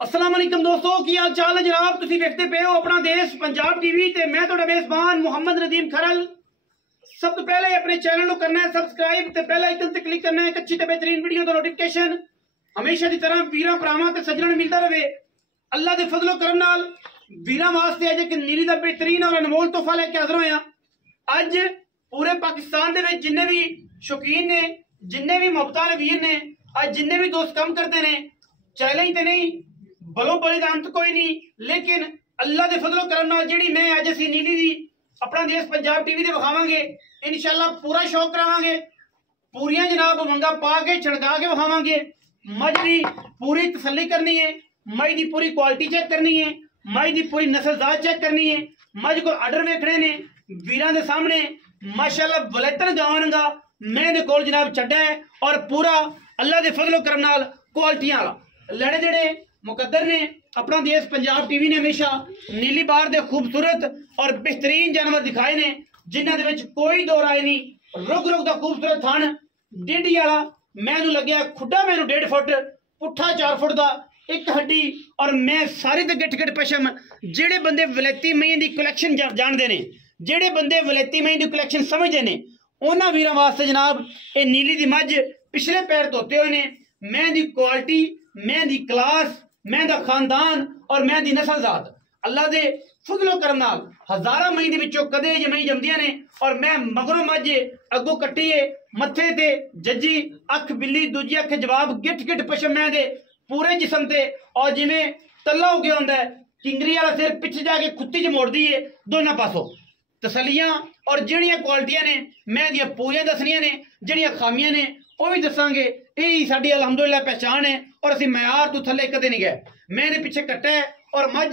अस्सलाम वालेकुम दोस्तों, की हाल चाल है जनाब। तुसी देखते पे हो अपना देश पंजाब टीवी ते मैं तुहाडा मेजबान मोहम्मद नदीम खरल। सब तो पहले अपने चैनल को करना है सब्सक्राइब ते बेल आइकन ते क्लिक करना है एक अच्छी ते बेहतरीन वीडियो दा नोटिफिकेशन हमेशा की तरह वीरां भरावां ते सज्जणां मिलता रहे। अल्लाह दे फजलो करम नाल वीरां वास्ते अज एक नीली दा बेहतरीन और अनमोल तोहफा लेके हाजिर होया। अज पूरे पाकिस्तान दे विच जिन्ने भी शौकीन ने, जिन्ने भी मुहब्बतां ने वीर ने, अज जिन्ने भी दोस्त कम करते ने, चैलेंज ते नहीं बलो बली का अंत कोई नहीं, लेकिन अल्लाह के फजलो करम नाल जिहड़ी मैं अज असीं नीली दी अपना देश पंजाब टीवी ते विखावांगे। इंशाअल्लाह पूरा शौक करावांगे, पूरियां जनाब वंगा पा के छिड़का के विखावांगे। मझ की पूरी तसल्ली करनी है, मझ की पूरी क्वालिटी चेक करनी है, मझ की पूरी नस्लजात चेक करनी है। मझ को आर्डर वेखने ने वीरां दे सामने माशाअल्लाह वलैतन गावांगा मैं दे कोल जनाब छड्डा है। और पूरा अल्लाह के फजलो करम नाल क्वालिटियां वाला लड़े जेड़े मुकद्दर ने अपना देश पंजाब टीवी ने हमेशा नीली बार दे खूबसूरत और बेहतरीन जानवर दिखाए ने, जिन्हां दे विच कोई दो राय नहीं। रुग रुग दा खूबसूरत थन डेढ़ी वाला मैनू लग्या खुड्डा मैनू 1.5 फुट पुट्ठा 4 फुट दा एक हड्डी और मैं सारे ते गिट गिट पशम। जेड़े बंदे वलैती मईं दी कलैक्शन जानते ने, जेड़े बंदे वलैती मईं दी कलैक्शन समझते ने, उन्हां वीरां वास्ते जनाब ये नीली दी मझ पिछले पैर धोते हुए ने। मैं दी क्वालिटी, मैं दी क्लास, मैं दा खानदान और मैं दी नस्लजात अल्लाह दे फजलो करम नाल हजारां मई दे विचों कदे जे मई जमदियां ने। और मैं मगरों मझ अगों कट्टीए मत्थे ते जज्जी अख बिल्ली दूजी अख जवाब गिट गिट पशम मैं दे पूरे जिसम ते। और जिवें तला हो गया हुंदा है किंगरी वाला सिर पिछे जाके कुत्ती च मोड़दी है दोनों पासों तसलियां। और जिहड़ियां क्वालिटियां ने मैं दियां पूरियां दसनियां ने, जिहड़ियां खामियां ने वो भी दसांगे। यही साडी अल्हम्दुलिल्लाह पहचान है और असीं मयार तो थल्ले कदे नहीं गए। मैंने पिछे कट्टा है और मझ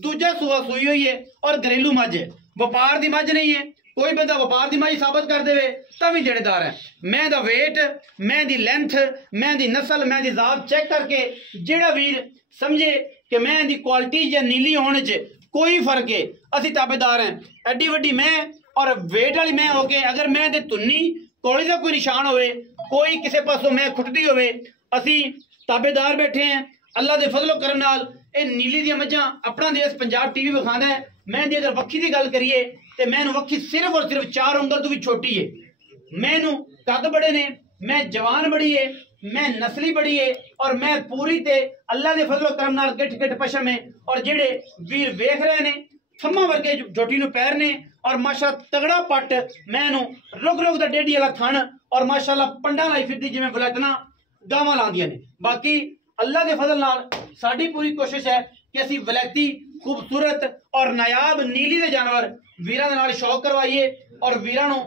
दूजा सूआ सूई हुई है और घरेलू मझ है, व्यापार दी मझ नहीं है। कोई बंदा व्यापार दी मझ साबित कर देवे तां भी देनेदार है। मैं दा वेट, मैं दी लेंथ, मैं दी नस्ल, मैं दी जात चेक करके जेड़ा वीर समझे कि मैं दी क्वालिटी या नीली होने च कोई फर्क है, असीं ताबेदार हैं। एड्डी वड्डी मैं और वेट वाली मैं हो के अगर मैं दे तुन्नी कोली का कोई निशान होवे, कोई किसी पासों मैं खुटदी होवे, असीं ताबेदार बैठे हैं। अल्लाह दे फजलो करम नाल ये नीली दी मझां अपना देश पंजाब टीवी विखांदा है। मैं दी अगर वक्खी दी गल करिए तो मैनू वक्खी सिर्फ और सिर्फ 4 उंगल तो भी छोटी है। मैनू कद बड़े ने, मैं जवान बड़ी है, मैं नस्ली बड़ी है और मैं पूरी ते अल्लाह दे फजलो करम नाल गिट गिट पशम है। और जेड़े वीर वेख रहे ने थम्मा वर्गे जोटी नू पैर ने और माशाअल्लाह तगड़ा पट मैनू रुग रुग दा डेढ़ी वाला थन और माशाअल्लाह पंडा लाई फिरदी जिवें वलैतना गावां लांदियां ने। बाकी अल्लाह के फजल नाल साडी पूरी कोशिश है कि असीं वलैती खूबसूरत और नायाब नीली दे जानवर वीरां दे नाल शौक करवाइए और वीरां नू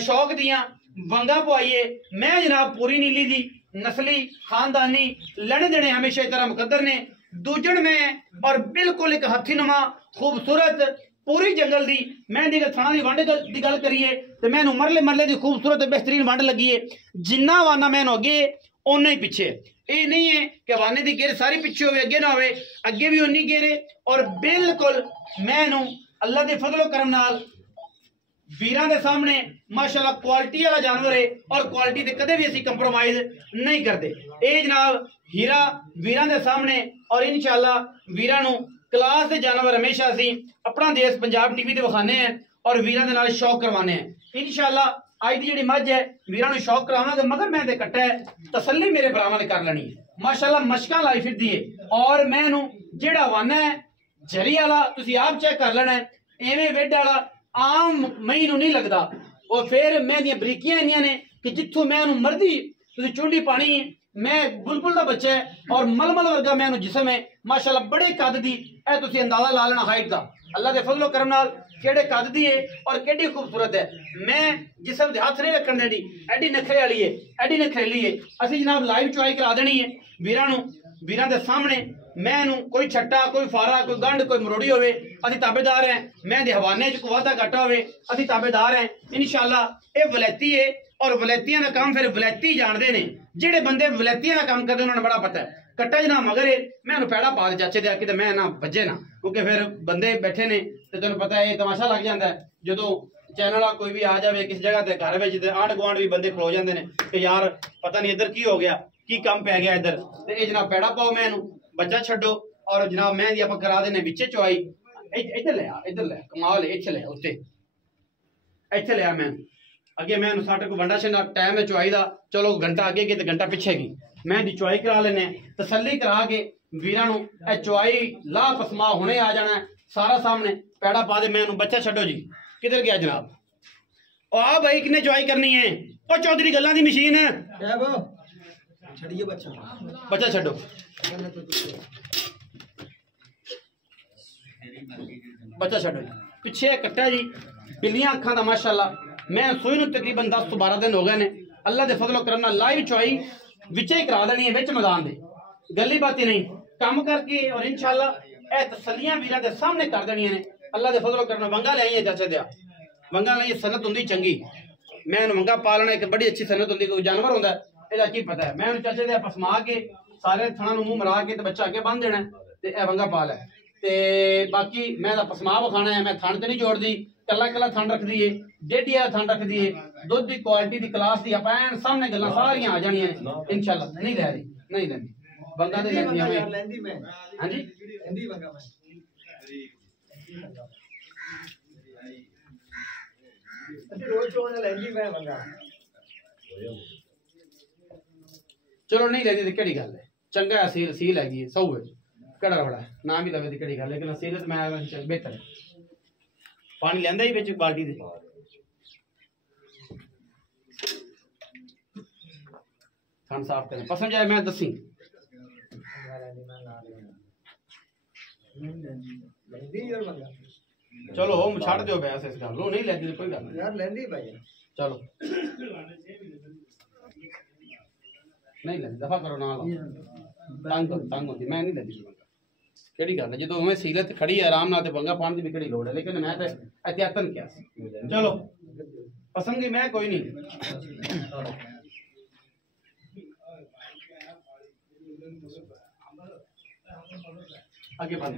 शौक दियां वंगा पवाइए। मैं जनाब पूरी नीली दी नस्ली खानदानी लड़े देने हमेशा इस तरह मुकद्दर ने दूजण में और बिल्कुल एक हथीनुमा खूबसूरत पूरी जंगल दी मैं दी थाना दी वंड दी गल करिए तो मैनू मरले मरले दी खूबसूरत बेहतरीन वंड लगी है। जिन्ना वाना मैनू अगे ओना ही पीछे, ये नहीं है कि वाने दी गेर सारी पीछे होवे अगे ना होवे, अगे भी उन्नी गेरे। और बिल्कुल मैनू अल्लाह दे फजलो करम नाल वीरां दे सामने माशाअल्लाह क्वालिटी वाला जानवर है और क्वालिटी ते कदे भी असीं कंप्रोमाइज नहीं करते। ये जनाब हीरा वीरां दे सामने और इंशाअल्लाह वीरां नू क्लास दे जानवर हमेशा असीं अपना देश पंजाब टीवी ते विखाने हैं और वीरां दे नाल शौक करवाने हैं। इंशाअल्लाह अज दी जिहड़ी मझ है वीरां नू शौक करावांगे, मगर मैं ते कट्टा है तसल्ली मेरे भरावां ने कर लेनी है। माशाअल्लाह मशकां लाई फिरदी है और मैनू जेड़ा वाना है झरी वाला तुसीं आप चेक कर लेना है, एवें वेड वाला आम मई नू नहीं लगदा। और फिर मैं दियां बरीकियां इन्नियां ने कि जिथों मैं उन्हूं मर्दी तुसीं चुंडी पानी है। मैं बुलबुल दा बच्चा है और मलमल वर्गा मैनू जिसम है माशाअल्लाह बड़े कद दी ए तुसीं अंदाजा ला लेना हाइट दा। अल्लाह दे फजलो करम नाल केड़े कद दी है और केड़ी खूबसूरत है। मैं जिसम दे हाथ नहीं रखण देनी, एडी नखरे वाली है, एडी नखरेली है। असीं जनाब लाइव चुआई करा देनी है वीरां नू। वीरां दे सामने मैनू कोई छट्टा, कोई फारा, कोई गंढ, कोई मरोड़ी होवे असीं ताबेदार हैं। मैं दे हवाने च कोई वाधा घाटा होवे असीं ताबेदार हैं। इंशाअल्लाह ये वलैती है और वलैतियां दा काम फिर वलैती जानदे ने। जेड़े बंदे वलैतियां दा काम करदे उन्हां नूं बड़ा पता है। कट्टा जना मगर है मैं पैड़ा पा दे चाचे दे कि मैं ना बजे ना, क्योंकि फिर बंदे बैठे ने तो तेन पता है तमाशा लग जाता है। जो चैनल वाला कोई भी आ जाए किस जगह ते घर में आंढ गुआंढ भी बंदे खलो जाते हैं कि यार पता नहीं इधर की हो गया, की कम पै गया इधर, तो ये जनाब पैड़ा पाओ मैं बच्चा छड्डो और जनाब मैं दी आप करा देने विचे चवाई इधर ले कमाल है इथे ले उत्ते इथे ले मैं अगे मैं साढ़े को वंडा छंडा टाइम है चवाई दा चलो घंटा अगे की घंटा पिछे की मैं दी चवाई करा लेने तसल्ली करा के वीरां नूं ए चवाई ला पसमा हुणे आ जाना सारा सामने पैड़ा पा दे मैं बच्चा छड्डो जी किधर गया जनाब ओ आ भाई किन्ने चवाई करनी है ओ चौधरी गल्लां दी मशीन है छड़िए बच्चा बच्चा छड्डो बच्चा छड्डो पिछे कट्टा जी बिल्लियां अखां दा माशाअल्लाह मैं सोई नूं तकरीबन 10 तो 12 दिन हो गए ने अल्लाह दे फजलो करम नाल लाइव चवाई विचे करा देनी है विच मैदान दे गल्ली बाती नहीं काम करके और इंशाअल्लाह ए तसल्लियां वीरां दे सामने कर देनियां ने अल्लाह दे फजलो करम वंगा ले आई है चाचे दिया वंगा नहीं सनत हुंदी चंगी मैं वंगा पालना एक बड़ी अच्छी सनत हुंदी कोई जानवर हुंदा एदा की पता है मैं चाचे दे पसमा के सारे थणा नूं मुंह मरा के ते बच्चा अगे बांध देना ते ए वंगा पाल है ते बाकी मैं दा पसमा वखाना है मैं थण ते नहीं जोड़दी कला कला थण रखदी है डेढ़िया थण रखदी है दुध दी क्वालिटी दी क्लास दी अपैन सामने गल्लां सारियां आ जानियां इंशाअल्लाह नहीं ले रही नहीं लेंदी बंदा दे लेंदी हमें लेंदी मैं हां जी लेंदी वंगा मैं रोज चोन लेंदी मैं वंगा चलो नहीं लेंदी ते केड़ी गल है चंगा असील सील हैगी है सौ है कड़ा बड़ा नाम ही लवे दी केड़ी गल लेकिन असीलत मैं बेहतर है पानी लेंदा ही बिच बाल्टी दे थन साफ करें पसंद जाए मैं दसी चलो हम छड़ दियो बैस इस गल नु नहीं लेंदी कोई गल यार लेंदी भाई चलो नहीं लेंदी दफा करो ना तंग होती मैं नहीं लेंदी केड़ी गल है जो मैं सीलत खड़ी है आराम नाल ते पंगा पाने दी भी केड़ी लोड़ है लेकिन मैं तो एहतियातन किया चलो पसंद की मैं कोई नहीं आगे बंद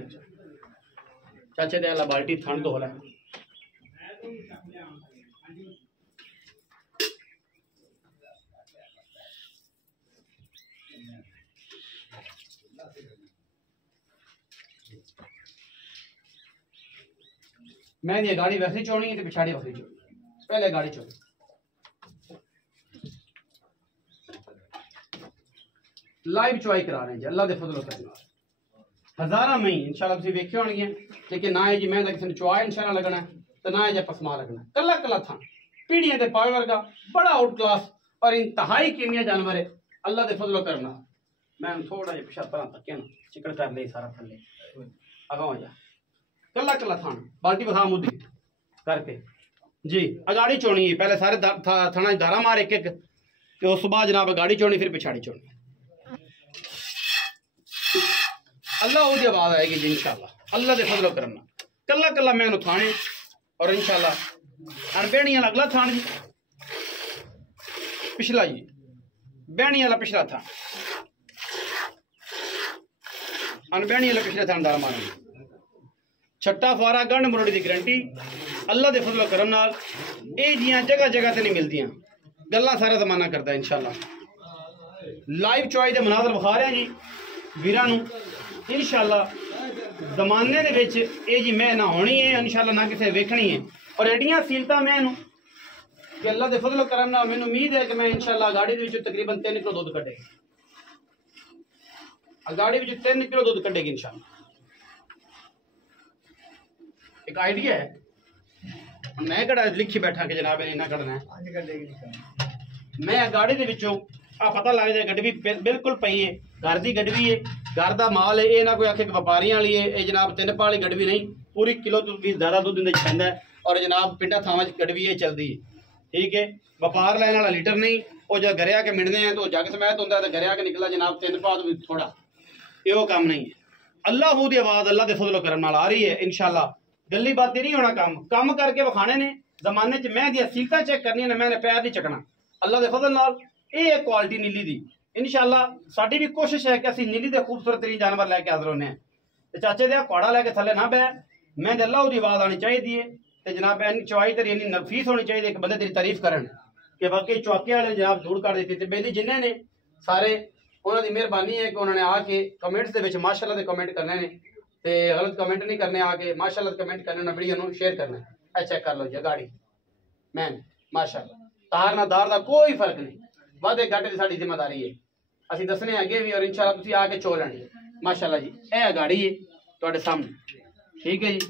चाचे दे अल्लाह बाल्टी थन तो होला मैं ये गाड़ी वैसे चोनी है तो पिछाड़ी वैसे चोनी पहले गाड़ी चोनी लाइव चवाई करा रहे हैं अल्लाह दे फजलो करना हजारा में इंशाल्लाह तुम वेखे होंगे लेकिन ना है जी मैं किसी ने चवाई इंशाल्लाह लगना तो ना है जी पसमा लगना कला कला था पीढ़ियां ते पावे वर्गा बड़ा आउट क्लास और इंतहाई कीमिया जानवर है अल्लाह दे फजलो करना मैं थोड़ा जिहा पिछा तरह तक ना चिकन कर ले सारा थल्ले अगां जा कला कला थान बाल्टी बखा मुद्दी करके जी अगाड़ी चोनी है पहले सारे थाना दारा मार एक एक तो उस बाद जनाब अगाड़ी चोनी फिर पिछाड़ी चोनी अल्लाह वो आवाज आएगी जी इंशाल्लाह अल्लाह दे फजलो करना कला कला मैं थाने और इंशाल्लाह अनबेणी वाला अगला थान जी पिछला जी बेणी वाला पिछला था अनबेणी वाला पिछला थान दारा मार छट्टा फारा गंढ मुरड़ी की गारंटी अल्लाह दे फजलो करम नाल ए जियां जगह जगह ते नहीं मिलदियां गल्लां सारा जमाना करदा इंशाल्लाह लाइव चॉइस दे मनाजर विखा रहे हैं जी वीरां नूं इंशाल्लाह जमाने दे विच ए जी मैं ना होनी है इंशाल्लाह ना किसे वेखनी है और एडियां सीलता मैं नूं कि अल्लाह दे फजलो करम नाल मैनूं उम्मीद है कि मैं इंशाल्लाह गाड़ी दे विच तकरीबन 3 किलो दूध कढेगी गाड़ी विच 3 किलो दूध कढेगी इंशाल्लाह एक आइडिया है मैं कड़ा लिखी बैठा कि जनाब इन्ना कढ़ना है मैं गाड़ी दे विचों आ पता लग जाए गड्डी बिल्कुल पई है घर दी गड्डी है घर दा माल है ये ना कोई आखे व्यापारियों वाली है ये जनाब 3 पाली गड्डी नहीं पूरी किलो तो भी ज्यादा दूध इंदे पैंदा है और जनाब पिंडा थावां च गड्डी है चलदी है ठीक है व्यापार लैन वाला लीटर नहीं वो जो घरे आके मिलते हैं तो जग समेत होंदा है तो घरे आके निकला जनाब 3 पा भी थोड़ा यो काम नहीं है अल्लाह दी आवाज अल्लाह दे फजलो करम नाल आ रही है इंशाल्लाह गली बात नहीं होना काम करके विखाने ने जमाने च मैं दी सीलता चेक करनी ने मैंने पैर नहीं चकना अल्लाह दे फजल नाल ये क्वालिटी नीली दी इंशाल्लाह साडी भी कोशिश है कि असीं नीली दे खूबसूरत तरीन जानवर लैके हाज़र होने हैं ते चाचे दे घोड़ा लैके थल्ले ना बह मैं ते अल्लाह दी आवाज़ आनी चाहिए है ते जनाब इन्नी चवाई तेरी इन्नी नफीस होनी चाहिए एक बंदे तेरी तारीफ करन कि वाकई चौके वाले जनाब धूड़ कर दी ते बेली जिन्ने ने सारे उन्होंने मेहरबानी है कि उन्होंने आके कमेंट्स दे विच माशाअल्लाह दे कमेंट करने ने ते गलत कमेंट नहीं करने, आके माशाअल्लाह दे कमेंट करने, वीडियो नु शेयर करना है। चेक कर लो जी गाड़ी मैन माशाअल्लाह, तार ना दार दा कोई फर्क नहीं, वादे घाटे दी साडी जिम्मेदारी है, ਅਸੀਂ ਦੱਸਣੇ ਅੱਗੇ ਵੀ और इंशाल्लाह ਤੁਸੀਂ ਆ ਕੇ ਚੋ ਲੈਣੀ माशाअल्लाह जी। ਇਹ गाड़ी है ਤੁਹਾਡੇ ਸਾਹਮਣੇ, ठीक है जी।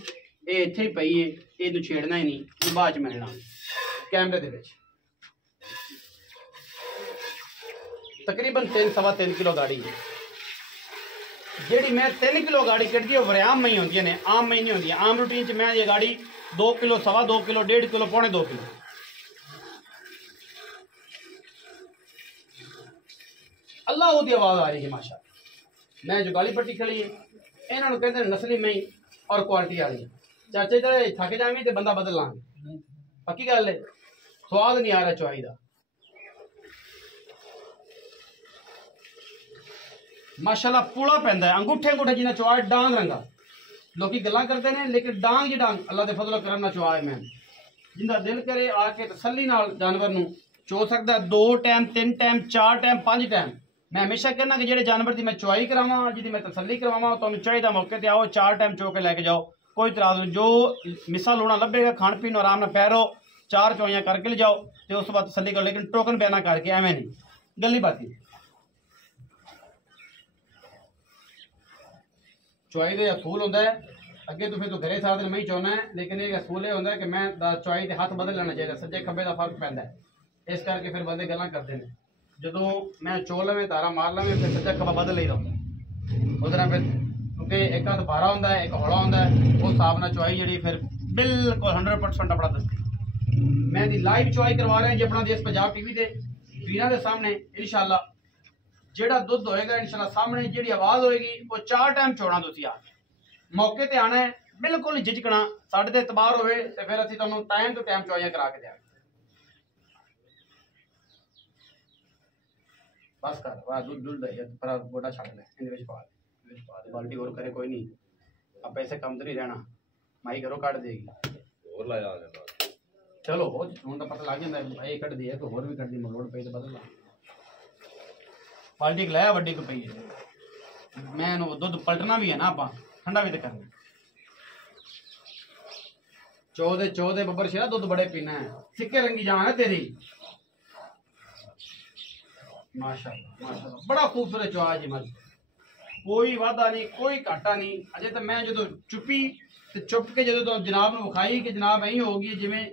ਇਹ ਇੱਥੇ ਹੀ ਪਈ ਹੈ, ਇਹਨੂੰ ਛੇੜਨਾ ਹੀ ਨਹੀਂ, ਇਹਨੂੰ ਬਾਅਦ ਚ ਮਿਲਣਾ कैमरे ਦੇ ਵਿੱਚ। तकरीबन 3-3.25 किलो गाड़ी है जी। मैं 3 किलो गाड़ी कटती है वरियाम में ही होंगी ने, आम में नहीं होंगी। आम रूटीन च मैं ये गाड़ी 2 किलो, 2.25 किलो, 1.5 किलो, 2.25 किलो। अल्लाह की आवाज़ आ रही है माशाअल्लाह। मैं जो गाली पट्टी खड़ी है इन्होंने कहते हैं नस्ली में ही और क्वालिटी वाली। चाचे तेरे थक जाएंगे तो बंदा बदल लांगे, पक्की गल है। स्वाद नहीं आ रहा चुआई का माशाअल्लाह, पूड़ा पैंदा है अंगूठे अंगूठे जिन्हें चुआ डांग रंगा। लोग गल्लां करते हैं लेकिन डांग जी डांग अल्लाह के फजल करम नाल चुआ है। मैं जिंदा दिल करे आके तसल्ली नाल जानवर नूं चो सकदा, 2 टाइम 3 टाइम 4 टाइम 5 टाइम। मैं हमेशा कहना कि जेडे जानवर की मैं चुआई करावां, जिहदी मैं तसल्ली करवावां, तुहानूं चाहिदा मौके ते आओ, 4 टाइम चो के लैके जाओ, कोई इतराज नहीं। जो मिसा लोना लभेगा, खाण पीन आराम नाल पैरो 4 चुआइयां करके ले जाओ तो उस बाद तसल्ली करो, लेकिन टोकन बयाना करके एवें नहीं, गल्ली बाती। चुआई का असूल होंदा है, अगे तो फिर तो घरे सारा दिन मैं ही चाहना है, लेकिन एक असूल यह होंदा है कि मैं चुआई के हाथ बदल लेना चाहिए, सज्जे खब्बे का फर्क पैंदा है। इस करके फिर बंदे गल्लां करते हैं, जो मैं चो लवें तारा मार लवें फिर सज्जा खब्बा बदल ही रहा उधर फिर, क्योंकि एक हाथ भारा होंदा है एक हौला होंदा है, उस हिसाब नाल चुआई जी फिर बिल्कुल 100% अपना दसदी। मैं दी लाइव चुआई करवा रहे हैं जी अपना देश पंजाब टीवी के वीरां दे सामने। इंशाअल्लाह जेड़ा दुध होएगा इंशाल्लाह सामने, जेड़ी आवाज़ होएगी वो 4 टाइम चोना। तुसीं आ मौके ते आना है, बिल्कुल नहीं झिझकना, साडे ते इतबार होवे ते फिर असीं तुहानूं टाइम टू टाइम चुआइयां करा के देंगे। बस कर वाह दूध दूध दे पर गोटा छड़ ले, इहदे विच पा दे, बाल्टी और करे कोई नहीं, अब पैसे कम तो नहीं रहना, माई घरों कट देगी और ला आ जांदा। चलो हुण तां पता लग जांदा है भाई कट दी है तो होर भी कट दी, लोड़ पई तो बदल ला। बाल्टी लाया वड्डी को पई है, मैं दुध पलटना भी है ना, आप ठंडा भी तो करना। चौदे बब्बर शेरा दुध बड़े पीना है, सिक्के रंगी जान है तेरी माशाअल्लाह माशाअल्लाह। बड़ा खूबसूरत चौहा जी मज, कोई वादा नहीं कोई घाटा नहीं। अजे तो मैं जो चुपी तो चुप के जो तो जनाब ने विखाई कि जनाब यही होगी जिमें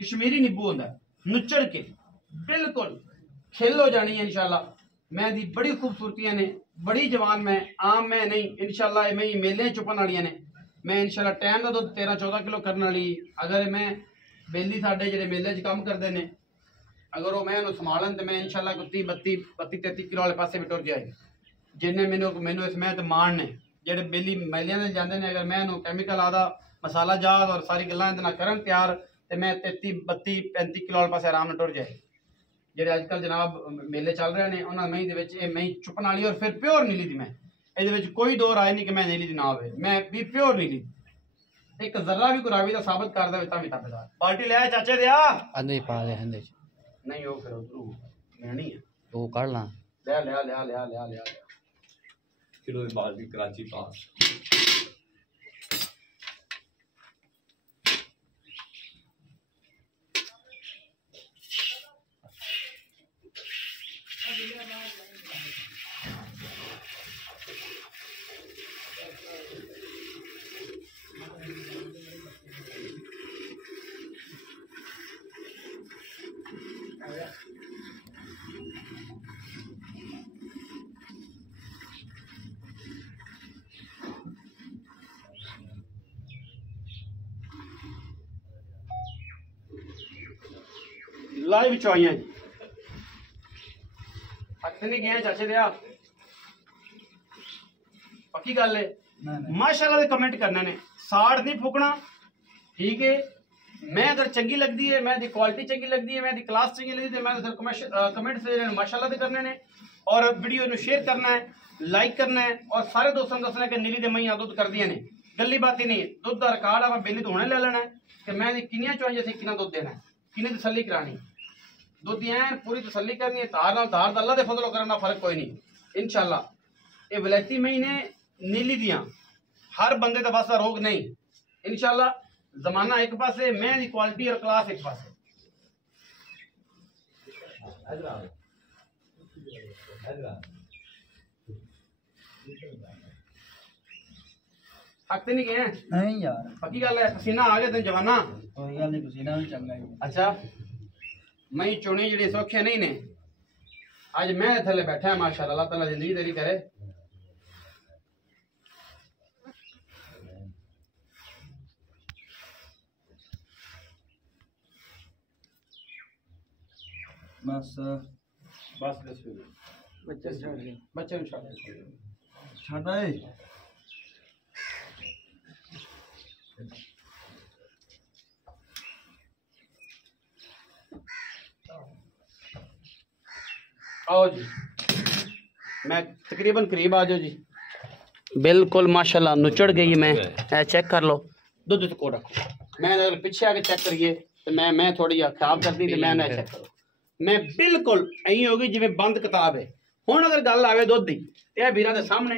कश्मीरी नींबू होंदा नुचड़ के बिल्कुल खिल हो जानी है इंशाल्लाह। मैं दी बड़ी खूबसूरतियां ने, बड़ी जवान मैं, आम मैं नहीं इंशाल्लाह। मैं मेले चुपन वाली ने, मैं इंशाल्लाह टाइम का दुध 13-14 किलो करने वाली। अगर मैं बेली साडे जेडे मेले च काम करते हैं, अगर वो मैं संभालन तो मैं इंशाल्लाह 32-33 किलो वाले पासे भी टुर जाए। जिन्हें मैनू इस मैं मान ने जेडे बेली मेलियां दे जांदे ने, अगर मैं कैमिकल आदा मसाला जात और सारी गल्लां इहदे नाल करन तैयार तो मैं 33-32-35 किलो वाले पासे आराम नाल टुर जाए। जेडे अजकल जनाब मेले चल रहे हैं उन्होंने मही दे मही चुपन वाली और फिर प्योर नीली दी। मैं ये कोई दो राय नहीं कि मैं नीली दी ना हो, मैं भी प्योर नीली एक जर्रा भी गुरावी का साबित कर दे भी ताबेदार। पार्टी ले चाचे दिया अंदर पा दे अंदर नहीं हो फिर उधर मैं नहीं है वो कर ला ले ले ले ले ले ले किलो के बाद भी कराची पास लाइव चुआइयां जी हथ नहीं गए चाचे दिया पक्की गल है। माशाल्लाह दे कमेंट करने ने, साड़ नहीं फूकना ठीक है। मैं अगर चंगी लगती है, मैं दी क्वालिटी चंगी लगती है, मैं दी क्लास चंगी लगती है, मैं कमेंट से माशाल्लाह दे करने ने और वीडियो नु शेयर करना है, लाइक करना है और सारे दोस्तों को दसना है कि नीली दे मई दुध कर दिया ने। गल्ली बात ही नहीं, दुध का रिकॉर्ड आप बेली तो होने ले लेना है कि मैं किनिया चुआइयां से किना दुध देना है, किने तसल्ली करानी, दुध ऐन पूरी तसल्ली करनी है। धार नाल धार दा अल्लाह दे फजलो करना फर्क कोई नहीं। इंशाल्लाह ये वलैती में ने नीली दियां हर बंदे का बस रोग नहीं इंशाल्लाह जमाना एक पासे मैं दी क्वालिटी और क्लास एक पासे हकते नहीं गए नहीं यार पक्की गल है पसीना आ गया तेन जवाना कोई गल नहीं पसीना भी चंगा ही अच्छा मैं चुनी जी सौखे नहीं ने आज मैं थले बैठा है माशाल्लाह अल्लाह ताला जिंदगी तेरी करे बस बस बच्चे छाटा है आओ जी मैं तकरीबन करीब आ जाओ जी बिल्कुल माशाल्लाह नुचड़ गई मैं चेक कर लो दुध को रखो मैं अगर पीछे आके चेक करिए तो मैं थोड़ी खराब कर दी तो मैं ना चेक करो मैं बिल्कुल यही होगी जिवें बंद किताब है हुण अगर गल आवे दुध दी ते वीरां दे सामने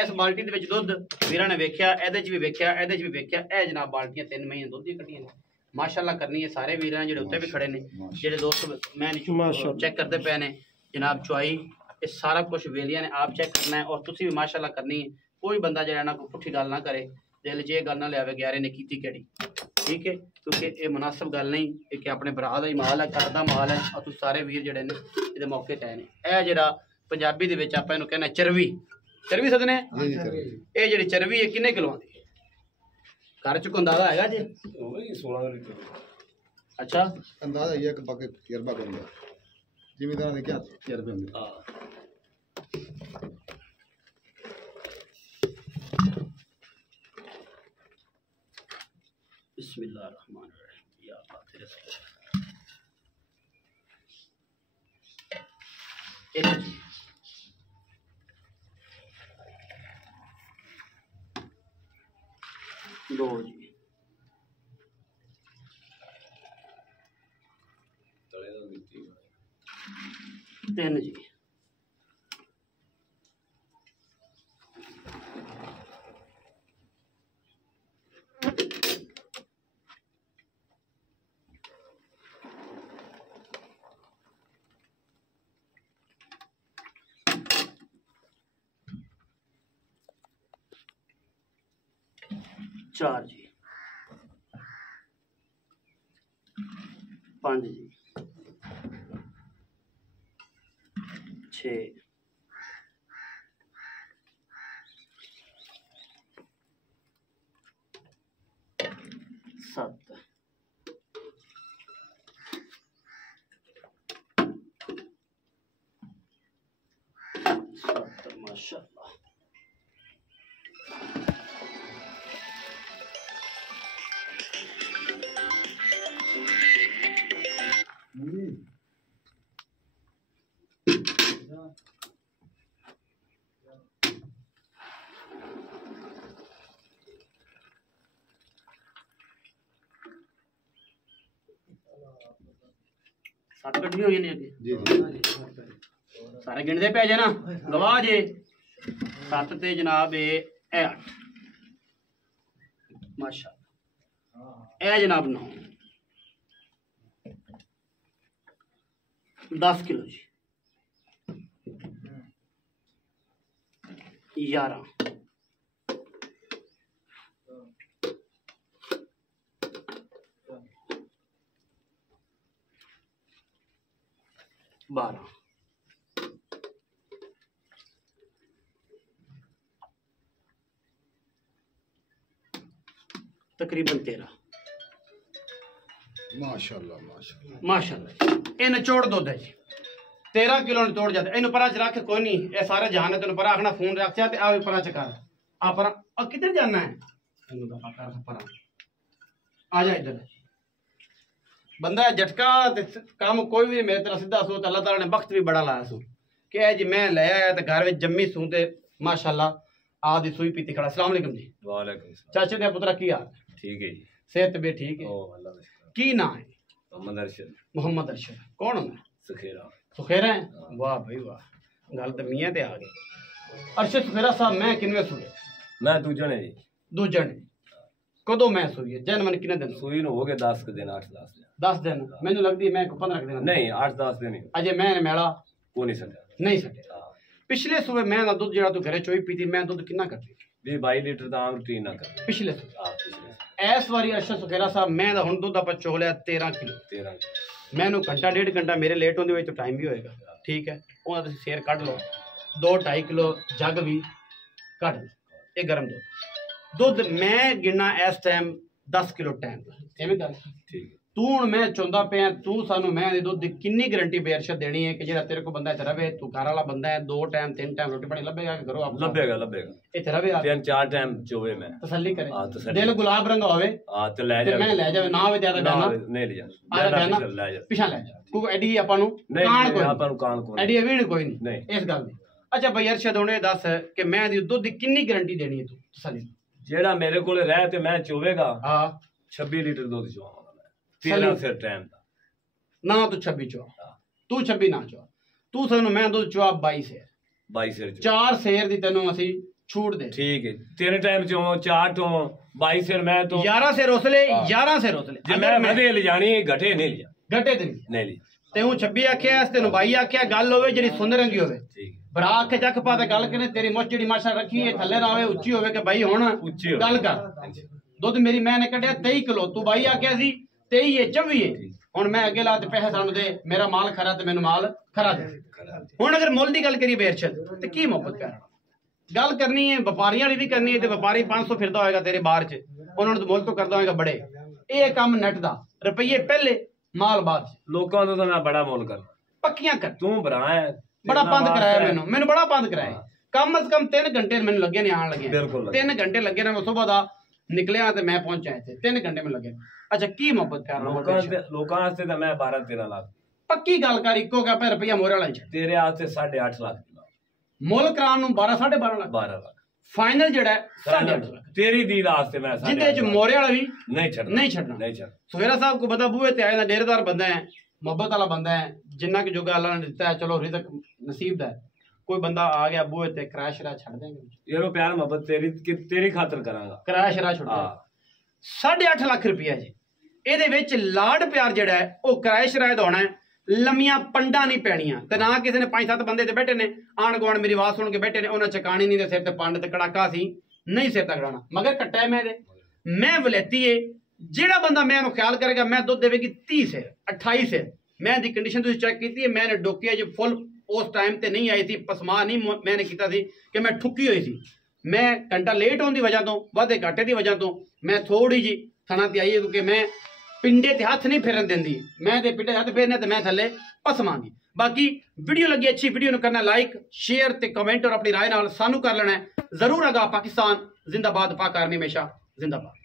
इस बाल्टी दे विच दुध वीरां ने वेख्या एदे च भी वेख्या एदे च भी वेख्या ए जनाब बाल्टियां 3 महीने दुध दी कड्डियां ने माशाल्लाह करनी है सारे वीरां जेहड़े उत्ते भी खड़े ने जेहड़े दोस्त मैं चेक करते पे ने जनाब चुआई ये सारा कुछ वेलियां ने आप चेक करना है और तुसी भी माशाल्लाह करनी है कोई बंदा जेहड़ा ना कोई पुठी गल ना करे दिल च गल ना लियावे ग्यारे ने कीती केड़ी ठीक है क्योंकि ये मुनासिब गल नहीं कि अपने भरा का ही माल है घर का माल है और तुम सारे वीर जोड़े ने ये मौके पे ने यह जरा पंजाबी दे विच आपां इहनूं कहना चरवी चरवी सदने ये जी चरवी है किन्ने किलो की घर च कोई अंदाजा हैगा जी 16 लीटर अच्छा अंदाजा ये कि बाकी तजर्बा करूंगा जिम्मेदार ने क्या तजर्बे होंगे बिस्मिल्लाहिर्रहमानिर्रहीम या अल्लाह तेरे से एक जी दो जी तीन जी चार जी पांच जी छे सात माशाल्लाह सात कट्ठी हुई नहीं जी सारे गिनते पे जे ना गवाह जे सत्त ते जनाब ए 8 माशाल्लाह ए जनाब 9 10 किलो जी 11 12 तकरीबन 13 माशाल्लाह माशाल्लाह माशाल्लाह ये निचोड़ दुध है जी 13 किलो निचोड़ जाता इन परा च रख कोई नहीं ये सारे जहान तेन परा आखना फोन रख ते आ परा च कर आ परा किधर जाना है परा आ जा इधर बंदा झटका काम कोई भी मेरे तरह सीधा सो अल्लाह ताला ने वक्त भी बड़ा लाया सू कि जी मैं ले आया तो घर में जम्मी सूं ते माशाल्लाह आदि सुई पीती खड़ा। अस्सलाम वालेकुम जी। वालेकुम चाचे दे पुत्रा की हाल ठीक है जी। सेहत भी ठीक है। ओ अल्लाह का शुक्र। की नाम है? मोहम्मद अरशद। मोहम्मद अरशद। कौन है? सुखेरा। सुखेरा है। वाह भाई वाह। गल तो मियाँ ते आ गई। अरशद सुफेरा साहब मैं किनवे सूए? मैं दूजा ने जी दूजा ने। कदों मैं सूई है? जैन मन कितने दिन? सूई नु हो गए 10 दिन 8-10 दिन। 10 दिन मैंने लगती है मैं 15 दिन नहीं 8-10 दिन ही अजे मैं मेला को नहीं सकता नहीं सके। पिछले सूबे मैं ना दुध जरा तू घरे चोई पीती मैं दुध कितना करती? 22 लीटर दा आम रूटीन ना कर। पिछले सूबे हां पिछले इस बारी अरशद सुफेरा साहब मैं दा हुण दुध आपा चोलिया 13 किलो। 13 मैनू घंटा 1.5 घंटा मेरे लेट होंदे होए तो टाइम भी होएगा ठीक है उन्हां तुसीं शेयर कढ लो 2-2.5 किलो जग भी कढ लो ये गर्म दुध मैं गिनना इस टाइम 10 किलो टाइम एवें गल ठीक है। तू हुण मैं चाहुंदा पिया तू सानू मैं दे दुध दी किन्नी गारंटी बेअरशद देनी है कि जेड़ा तेरे को बंदा इत्थे रवे तू घर वाला बंदा है 2 टाइम 3 टाइम रोटी पानी लभेगा कि घरों आप लभेगा इत्थे रवे आप 3-4 टाइम चोवे मैं तसल्ली करे हां तसल्ली दिल गुलाब रंगा होवे हां ते ले ते जा मैं ले जावे ना होवे ज्यादा ना गाना नहीं ले जा आधा गाना ले जा पिछा ले जा कोई एडी ਆਪਾਂ ਨੂੰ नहीं ਕਾਣ नहीं ਕੋਈ ਆਪਾਂ ਨੂੰ ਕਾਣ ਕੋਈ ਐਡੀ ਅਵੀਣ ਕੋਈ ਨਹੀਂ नहीं ਇਸ ਗੱਲ ਦੀ ਅੱਛਾ ਬਈ ਅਰਸ਼ਦ ਹੁਣੇ ਦੱਸ ਕਿ ਮੈਂ ਦੀ ਦੁੱਧ ਦੀ ਕਿੰਨੀ ਗਾਰੰਟੀ ਦੇਣੀ ਹੈ ਤੂੰ ਤਸੱਲੀ ਜਿਹੜਾ ਮੇਰੇ ਕੋਲੇ ਰਹਿ ਤੇ ਮੈਂ ਚੋਵੇਗਾ ਹਾਂ 26 ਲੀਟਰ ਦੁੱਧ ਚੋਵਾਂਗਾ ਮੈਂ ਸਹੀ। 13 ਸਿਰ ਟਾਈਮ ਦਾ ਨਾ ਤੂੰ 26 ਚਵਾ ਤੂੰ 26 ਨਾ ਚਵਾ ਤੂੰ ਸਾਨੂੰ ਮੈਂ ਦੁੱਧ ਚਵਾ 22 ਸੇਰ 22 ਸਿਰ ਚੋ 4 ਸੇਰ ਦੀ ਤੈਨੂੰ ਅਸੀਂ ਛੂਟ ਦੇ ਠੀਕ ਹੈ 3 ਟਾਈਮ ਚੋਂ 4 ਤੋਂ 22 ਸਿਰ ਮੈਂ ਤੋਂ 11 ਸੇਰ ਉਸਲੇ 11 ਸੇਰ ਉਸਲੇ ਜੇ ਮੈਂ ਵਧੇ ਲਿਜਾਣੀ ਘਟੇ ਨਹੀਂ ਲਿਆ ਘਟੇ ਤੇ ਨਹੀਂ ਨਹੀਂ ਲਿਆ ਤੇ ਉਹ 26 ਆਖਿਆ ਇਸ ਤੈਨੂੰ 22 ਆਖਿਆ ਗੱਲ ਹੋਵੇ ਜਿਹੜੀ ਸੁੰਦਰ ਰੰਗੀ ਹੋਵੇ ਠੀਕ ਭਰਾ ਆਖੇ ਜੱਖ ਪਾ ਤੇ ਗੱਲ ਕਰੇ ਤੇਰੀ ਮੁੱਛ ਜਿਹੜੀ ਮਾਸ਼ਾ ਰੱਖੀ ਹੈ ਥੱਲੇ ਨਾ ਹੋਵੇ ਉੱਚੀ ਹੋਵੇ ਕਿ ਭਾਈ ਹੁਣ ਉੱਚੀ ਹੋਵੇ। ਗੱਲ ਕਰ ਦੁੱਧ ਮੇਰੀ ਮੈਂ ਨੇ ਕੱਢਿਆ 23 ਕਿਲੋ ਤੂੰ 22 ਆਖਿਆ ਸੀ 23 ਹੈ 24 ਹੈ ਹੁਣ ਮੈਂ ਅੱਗੇ ਲਾ ਤੇ ਪੈਸੇ ਸਾਨੂੰ ਦੇ ਮੇਰਾ ਮਾਲ ਖਰਾ ਤੇ ਮੈਨੂੰ ਮਾਲ ਖਰਾ ਦੇ ਹੁਣ ਅਗਰ ਮੁੱਲ ਦੀ ਗੱਲ ਕਰੀਏ ਬੇਰਸ਼ਦ ਤੇ ਕੀ ਮੁਹੱਬਤ ਕਰ ਗੱਲ ਕਰਨੀ ਹੈ ਵਪਾਰੀਆਂ ਵਾਲੀ ਵੀ ਕਰਨੀ ਹੈ ਤੇ ਵਪਾਰੀ 500 ਫਿਰਦਾ ਹੋਏਗਾ ਤੇਰੇ ਬਾਹਰ ਚ ਉਹਨਾਂ ਨੂੰ ਮੁੱਲ ਤੋਂ ਕਰਦਾ ਹੋਏਗਾ ਬੜੇ ਇਹ ਕੰਮ ਨੈਟ ਦਾ ਰੁਪਈਏ ਪਹਿਲੇ ਮਾਲ ਬਾਅਦ ਚ ਲੋਕਾਂ ਤੋਂ ਤਾਂ ਮੈਂ ਬੜਾ ਮੁੱਲ ਕਰਦਾ ਪੱਕੀਆਂ ਕਰ ਤੂੰ ਭਰਾ ਹੈ ਬੜਾ ਬੰਦ ਕਰਾਇਆ ਮੈਨੂੰ ਬੜਾ ਬੰਦ ਕਰਾਇਆ ਕਮ ਅਜ਼ ਕਮ 3 ਘੰਟੇ ਮੈਨੂੰ ਲੱਗੇ ਨੇ ਆਣ ਲੱਗੇ ਬਿਲਕੁਲ ਲੱਗੇ। 3 ਘੰਟੇ ਲੱਗੇ ਨੇ ਮੈਂ ਸਵੇਰ ਦਾ ਨਿਕਲਿਆ ਤੇ ਮੈਂ ਪਹੁੰਚਿਆ ਇੱਥੇ 3 ਘੰਟੇ ਮੈਨੂੰ ਲੱਗੇ ਅੱਛਾ ਕੀ ਮੁਹੱਬਤ ਕਰ ਲੋਕਾਂ ਵਾਸਤੇ ਤਾਂ ਮੈਂ 12-13 ਲੱਖ ਪੱਕੀ ਗੱਲ ਕਰ ਇੱਕੋ ਕਾ ਰੁਪਈਆ ਮੋਰੇ ਵਾਲਾ ਹੀ ਛੱਡ ਤੇਰੇ ਵਾਸਤੇ 8.5 ਲੱਖ ਮੁੱਲ ਕਰਾਉਣ ਨੂੰ 12.5 ਲੱਖ 12 ਲੱਖ ਫਾਈਨਲ ਜਿਹੜਾ 8.5 ਲੱਖ ਤੇਰੀ ਦੀਦ ਵਾਸਤੇ ਮੈਂ ਜਿੰਦੇ ਚ ਮੋਰੇ ਵਾਲਾ ਵੀ ਨਹੀਂ ਛੱਡਣਾ ਨਹੀਂ ਛੱਡਣਾ ਨਹੀਂ ਛੱਡ ਸੁਹੇਰਾ ਸਾਹਿਬ ਕੋ ਪਤਾ ਬੂਹੇ ਤੇ ਆਏ ਦਾ ਡੇਰੇਦਾਰ ਬੰਦਾ ਹੈ ਮੁਹੱਬਤ ਵਾਲਾ ਬੰਦਾ ਹੈ ਜਿੰਨਾ ਕਿ ਜੋਗਾ ਅੱਲਾਹ ਨੇ ਦਿੱਤਾ ਹੈ ਚਲੋ ਰਿਜ਼ਕ ਨਸੀਬ ਦਾ ਹੈ ਕੋਈ ਬੰਦਾ ਆ ਗਿਆ ਬੂਹੇ ਤੇ ਕਿਰਾਇਆ ਸ਼ਰਾ ਛੱਡ ਦੇਂਗੇ ਇਹੋ ਪਿਆਰ ਮੁਹੱਬਤ ਤੇਰੀ ਖਾਤਰ ਕਰਾਂਗਾ ਕਿਰਾਇਆ ਸ਼ਰਾ ਛੱਡ ਦੇ 8.5 ਲੱਖ ਰੁਪਇਆ ਜੀ ਇਹਦੇ ਵਿੱਚ ਲਾਡ ਪਿਆਰ ਜਿਹੜਾ ਹੈ ਉਹ ਕਿਰਾਇਆ ਸ਼ਰਾਇ ਦਾ ਹੋਣਾ ਹੈ ਲੰਮੀਆਂ ਪੰਡਾਂ ਨਹੀਂ ਪੈਣੀਆਂ ਤੇ ਨਾ ਕਿਸੇ ਨੇ 5-7 ਬੰਦੇ ਤੇ ਬੈਠੇ ਨੇ ਆਣ ਗੁਆਂਢ ਮੇਰੀ ਆਵਾਜ਼ ਸੁਣ ਕੇ ਬੈਠੇ ਨੇ ਉਹਨਾਂ ਚਕਾਣੀ ਨਹੀਂ ਦੇ ਸਿਰ ਤੇ ਪੰਡ ਤੇ ਕੜਾਕਾ ਸੀ ਨਹੀਂ ਸਿਰ ਤਗੜਾਣਾ ਮਗਰ ਕੱਟਿਆ ਮੈਂ ਇਹਦੇ ਮੈਂ ਵਲੈਤੀ ਏ ਜਿਹੜਾ ਬੰਦਾ ਮੈਂ ਉਹਨੂੰ ਖਿਆਲ ਕਰੇਗਾ ਮੈਂ ਦੁੱਧ ਦੇਵੇਗੀ 30 ਸਿਰ 28 ਸਿਰ ਮੈਂ ਦੀ ਕੰਡੀਸ਼ਨ ਤੁਸੀਂ ਚੈੱਕ ਕੀਤੀ ਹੈ ਮੈंने ਡੋਕਿਆ ਜੀ ਫੁੱਲ ਉਸ ਟਾਈਮ ਤੇ ਨਹੀਂ ਆਈ ਸੀ ਪਸਮਾ ਨਹੀਂ ਮੈंने ਕੀਤਾ ਸੀ ਕਿ ਮੈਂ ਠੁੱਕੀ ਹੋਈ ਸੀ ਮੈਂ ਘੰਟਾ ਲੇਟ ਹੋਣ ਦੀ ਵਜ੍ਹਾ ਤੋਂ ਵਾਧੇ ਘਾਟੇ ਦੀ ਵਜ੍ਹਾ ਤੋਂ ਮੈਂ ਥੋੜੀ ਜੀ ਥਣਾ ਤੇ ਆਈ ਕਿਉਂਕਿ ਮੈਂ ਪਿੰਡੇ ਤੇ ਹੱਥ ਨਹੀਂ ਫੇਰਨ ਦਿੰਦੀ ਮੈਂ ਤੇ ਪਿੰਡੇ ਹੱਥ ਫੇਰਨੇ ਤੇ ਮੈਂ ਥੱਲੇ ਪਸਮਾਂਗੀ ਬਾਕੀ ਵੀਡੀਓ ਲੱਗੀ ਅੱਛੀ ਵੀਡੀਓ ਨੂੰ ਕਰਨਾ ਲਾਈਕ ਸ਼ੇਅਰ ਤੇ ਕਮੈਂਟ ਔਰ ਆਪਣੀ ਰਾਏ ਨਾਲ ਸਾਨੂੰ ਕਰ ਲੈਣਾ ਜ਼ਰੂਰ ਅਗਾ ਪਾਕਿਸਤਾਨ ਜ਼ਿੰਦਾਬਾਦ ਪਾਕ ਆਰਮੀ ਹਮੇਸ਼ਾ ਜ਼ਿੰਦਾਬਾਦ